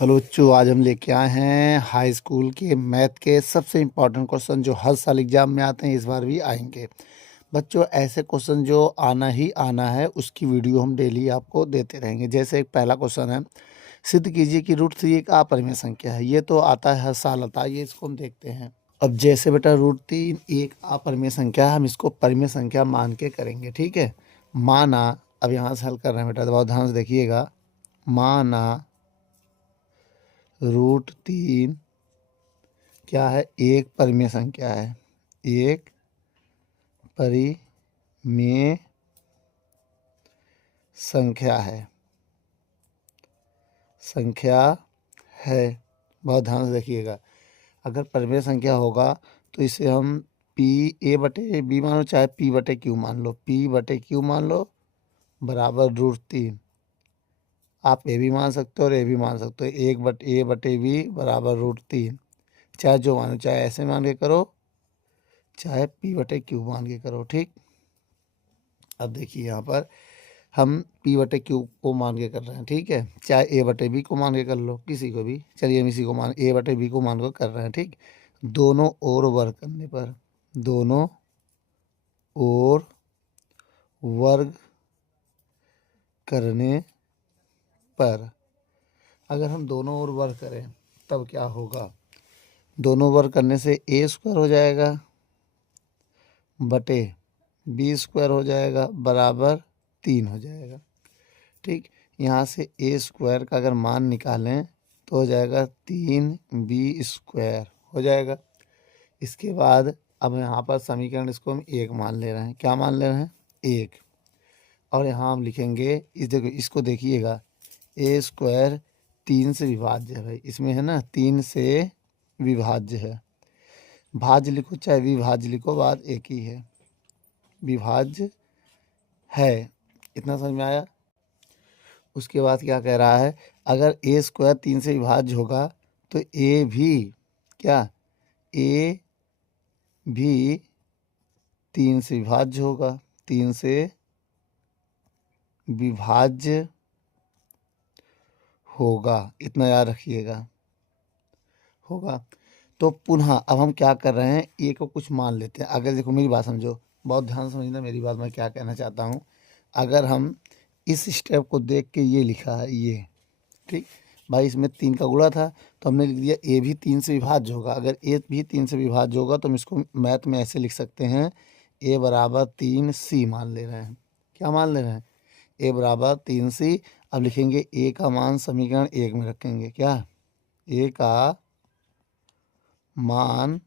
Hello बच्चों, आज हम लेके आए हैं हाई स्कूल के मैथ के सबसे इम्पोर्टेंट क्वेश्चन जो हर साल एग्जाम में आते हैं, इस बार भी आएंगे। बच्चों, ऐसे क्वेश्चन जो आना ही आना है उसकी वीडियो हम डेली आपको देते रहेंगे। जैसे एक पहला क्वेश्चन है, सिद्ध कीजिए कि √3 एक अपरिमेय संख्या है। ये तो आता है, हर साल आता है, ये इसको हम देखते हैं। अब जैसे बेटा √3 एक अपरिमेय संख्या है, हम इसको परिमेय संख्या मान के करेंगे। ठीक है, माना, अब यहाँ से हल कर रहे हैं बेटा, तो बहुत ध्यान से देखिएगा। माना √3 क्या है? एक परिमेय संख्या है। एक परिमेय संख्या है, बहुत ध्यान से देखिएगा। अगर परिमेय संख्या होगा तो इसे हम PA/B मान लो, चाहे P/Q मान लो, P/Q मान लो बराबर √3। आप ए भी मान सकते हो और ए भी मान सकते हो। A/B बराबर √3, चाहे जो मानो, चाहे ऐसे मान के करो, चाहे P/Q मान के करो। ठीक, अब देखिए यहाँ पर हम P/Q को मान के कर रहे हैं। ठीक है, चाहे A/B को मान के कर लो, किसी को भी। चलिए हम इसी को मान A/B को मान कर रहे हैं। ठीक, दोनों ओर वर्ग करने पर, दोनों ओर वर्ग करने पर, अगर हम दोनों ओर वर्ग करें तब क्या होगा? दोनों वर्ग करने से A² हो जाएगा बटे B² हो जाएगा बराबर 3 हो जाएगा। ठीक, यहाँ से A² का अगर मान निकालें तो हो जाएगा 3B² हो जाएगा। इसके बाद अब यहाँ पर समीकरण इसको हम 1 मान ले रहे हैं। क्या मान ले रहे हैं? 1। और यहाँ हम लिखेंगे, इसको देखिएगा, A² 3 से विभाज्य है भाई, इसमें है ना, 3 से विभाज्य है। भाज्य लिखो चाहे विभाज्य लिखो, बात एक ही है, विभाज्य है। इतना समझ में आया? उसके बाद क्या कह रहा है, अगर A² 3 से विभाज्य होगा तो A भी क्या, A भी 3 से विभाज्य होगा, 3 से विभाज्य होगा, इतना याद रखिएगा, होगा। तो पुनः अब हम क्या कर रहे हैं, ए को कुछ मान लेते हैं। अगर देखो, मेरी बात समझो, बहुत ध्यान से समझना मेरी बात, मैं क्या कहना चाहता हूँ। अगर हम इस स्टेप को देख के ये लिखा है, ये ठीक भाई, इसमें 3 का गुणा था तो हमने लिख दिया ए भी 3 से विभाज्य होगा। अगर ए भी 3 से विभाज्य होगा तो हम इसको मैथ में ऐसे लिख सकते हैं, ए बराबर 3C मान ले रहे हैं। क्या मान ले रहे हैं? ए बराबर 3C। अब लिखेंगे ए का मान समीकरण 1 में रखेंगे। क्या? ए का मान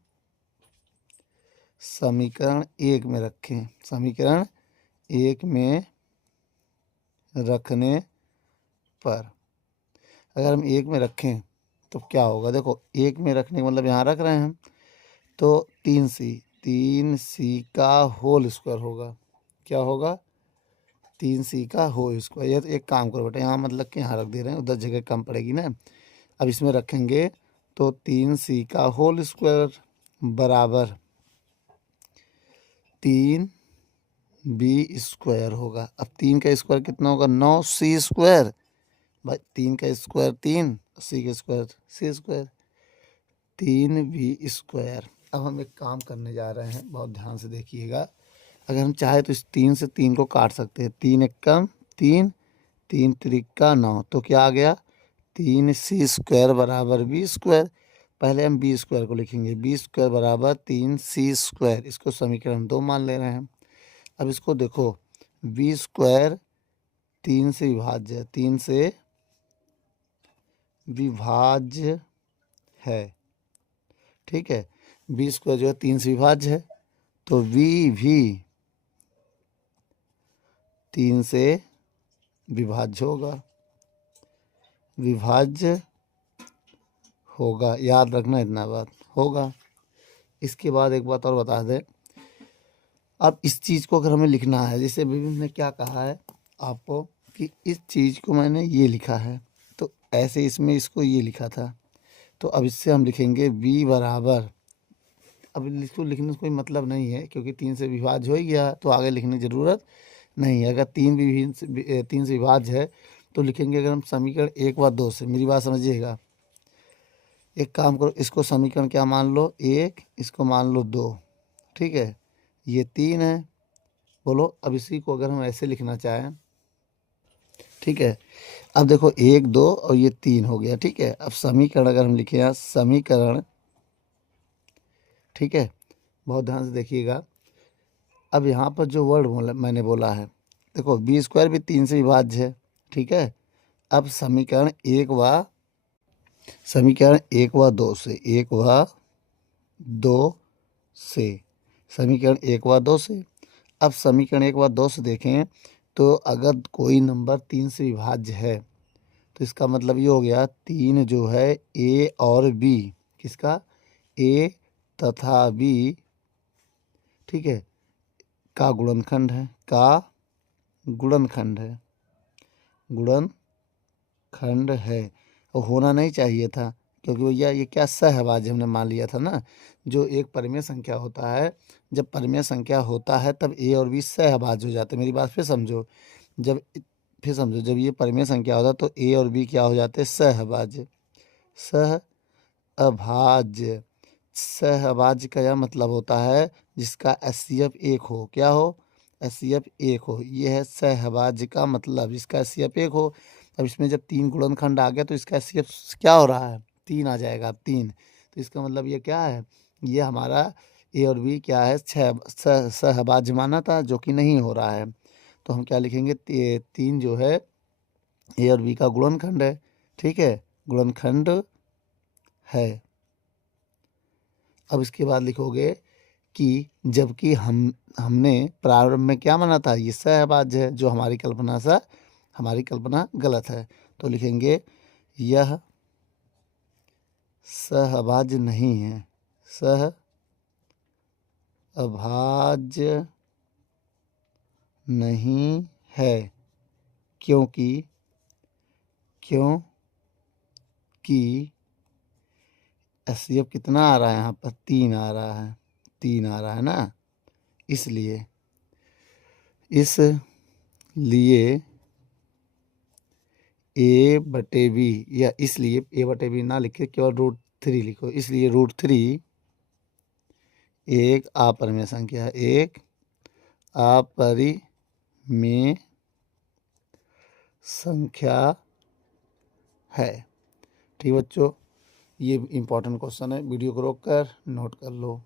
समीकरण 1 में रखें, समीकरण 1 में रखने पर, अगर हम 1 में रखें तो क्या होगा? देखो, 1 में रखने का मतलब यहाँ रख रहे हैं हम, तो 3C का होल स्क्वायर होगा। क्या होगा? 3C का होल स्क्वायर। ये तो एक काम करो बेटा, यहाँ मतलब कि यहाँ रख दे रहे हैं, उधर जगह कम पड़ेगी ना। अब इसमें रखेंगे तो 3C का होल स्क्वायर बराबर 3B² होगा। अब 3 का स्क्वायर कितना होगा? 9C²। भाई 3 का स्क्वायर 3, C का स्क्वायर C², 3B²। अब हम एक काम करने जा रहे हैं, बहुत ध्यान से देखिएगा। अगर हम चाहे तो इस 3 से 3 को काट सकते हैं। 3 एकम 3, 3 त्रिका 9, तो क्या आ गया? 3C² बराबर B²। पहले हम B² को लिखेंगे, B² बराबर 3C²। इसको समीकरण 2 मान ले रहे हैं। अब इसको देखो, B² 3 से विभाज्य है, 3 से विभाज्य है। ठीक है, B² जो है 3 से विभाज्य है, तो V भी 3 से विभाज्य होगा, विभाज्य होगा। याद रखना, इतना बात होगा। इसके बाद एक बात और बता दें, अब इस चीज़ को अगर हमें लिखना है, जैसे अभी ने क्या कहा है आपको कि इस चीज़ को मैंने ये लिखा है, तो ऐसे इसमें इसको ये लिखा था, तो अब इससे हम लिखेंगे V बराबर, अब इसको लिखने से कोई मतलब नहीं है क्योंकि 3 से विभाज्य हो ही गया, तो आगे लिखने की ज़रूरत नहीं है। अगर 3 से विभाज्य है तो लिखेंगे, अगर हम समीकरण 1 व 2 से, मेरी बात समझिएगा, एक काम करो, इसको समीकरण क्या मान लो 1, इसको मान लो 2, ठीक है, ये 3 है। बोलो अब इसी को अगर हम ऐसे लिखना चाहें, ठीक है, अब देखो 1 2 और ये 3 हो गया, ठीक है। अब समीकरण अगर हम लिखे यहाँ समीकरण, ठीक है, बहुत ध्यान से देखिएगा। अब यहाँ पर जो वर्ड मैंने बोला है, देखो बी स्क्वायर भी 3 से विभाज्य है, ठीक है। अब समीकरण 1 व 2 से, 1 व 2 से, समीकरण 1 व 2 से। अब समीकरण 1 व 2 से देखें तो अगर कोई नंबर 3 से विभाज्य है तो इसका मतलब ये हो गया 3 जो है ए और बी, किसका, ए तथा बी, ठीक है, का गुणनखंड है, का गुणनखंड है, गुणनखंड है। और होना नहीं चाहिए था, क्योंकि भैया ये क्या सहभाज्य हमने मान लिया था ना। जो एक परिमेय संख्या होता है, जब परिमेय संख्या होता है तब ए और बी सहभाज्य हो जाते हैं। मेरी बात फिर समझो, जब ये परिमेय संख्या होता है तो ए और बी क्या हो जाते हैं, सहभाज्य। सहअभाज्य, सहअभाज्य का यह मतलब होता है जिसका एचसीएफ 1 हो, क्या हो, एचसीएफ 1 हो। ये है सहअभाज्य का मतलब, जिसका एचसीएफ 1 हो। अब इसमें जब 3 गुणनखंड आ गया तो इसका एचसीएफ क्या हो रहा है, 3 आ जाएगा, 3। तो इसका मतलब ये क्या है, ये हमारा ए और बी क्या है, सहअभाज्य माना था, जो कि नहीं हो रहा है। तो हम क्या लिखेंगे, 3 जो है ए और बी का गुणनखंड है, ठीक है, गुणनखंड है। अब इसके बाद लिखोगे कि जबकि हमने प्रारंभ में क्या माना था, ये सहभाज्य है, जो हमारी कल्पना गलत है। तो लिखेंगे यह सहभाज्य नहीं है, सहअभाज्य नहीं है, क्योंकि एचसीएफ कितना आ रहा है, यहाँ पर 3 आ रहा है, 3 आ रहा है ना। इसलिए ए बटे बी, या इसलिए ए बटे बी ना लिखे, केवल √3 लिखो। इसलिए √3 एक अपरिमेय संख्या है, एक अपरिमेय संख्या है। ठीक बच्चों, ये इम्पोर्टेंट क्वेश्चन है, वीडियो को रोक कर नोट कर लो।